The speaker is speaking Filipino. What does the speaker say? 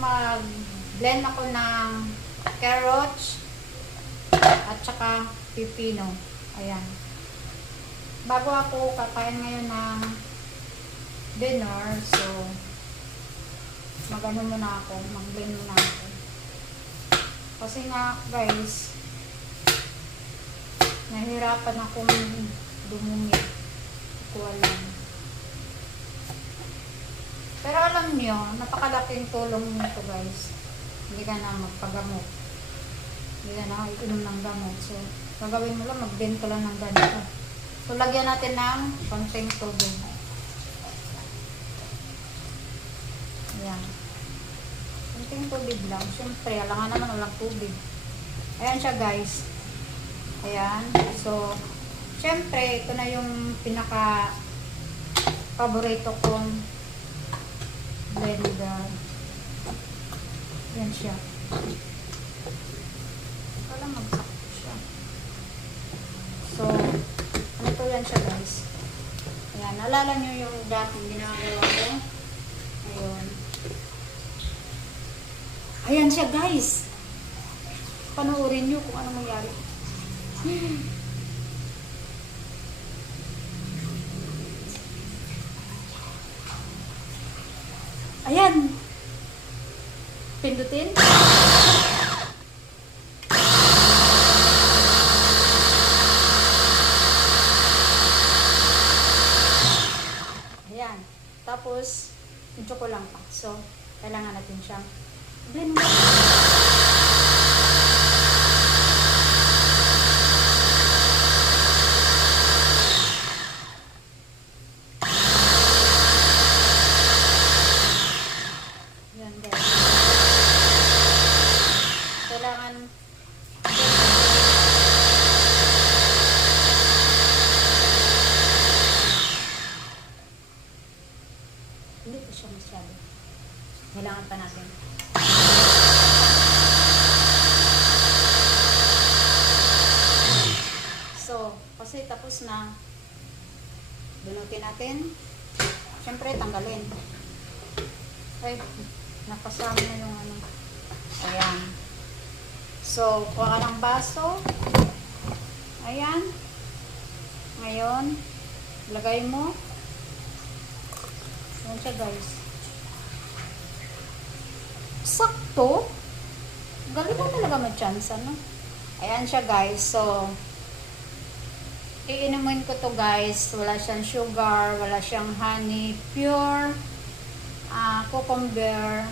mag-blend ako ng carrots at saka pipino. Ayan. Bago ako kakain ngayon ng dinner, so mag-ano muna ako, mag-blend muna ako. Kasi nga guys, nahirapan akong dumumi. Kuha lang. Pero alam nyo, napakalaking tulong nito guys. Hindi ka na magpagamot. Hindi ka na inom ng gamot. So, gagawin mo lang, mag-blend ka lang ng ganito. So, lagyan natin ng konting tubig. Ayan. Konting tubig lang. Siyempre, alangan naman walang tubig. Ayan siya guys. Ayan. So, siyempre, ito na yung pinaka paborito kong blender. Yan siya. Wala magsakto siya. So, ano to yan siya guys? Ayan. Naalala nyo yung dating ginagawa ko? Ayun. Ayan siya guys. Panoorin nyo kung ano mangyari. Ayan. Pindutin. Ayan. Tapos, medyo ko lang pa. So, kailangan natin siyang blend mo. Kailangan hindi ko siya masyado. Kailangan pa natin. So, kasi tapos na, bunutin natin. Siyempre, tanggalin. Ay, napasama na yung ano. Ayan. So, kuha ka ng baso. Ayan. Ngayon, lagay mo. Ayan siya guys. Sakto. Galing mo talaga mag-chance, ano? Ayan siya guys. So, iinumin ko to guys. Wala siyang sugar, wala siyang honey. Pure cucumber.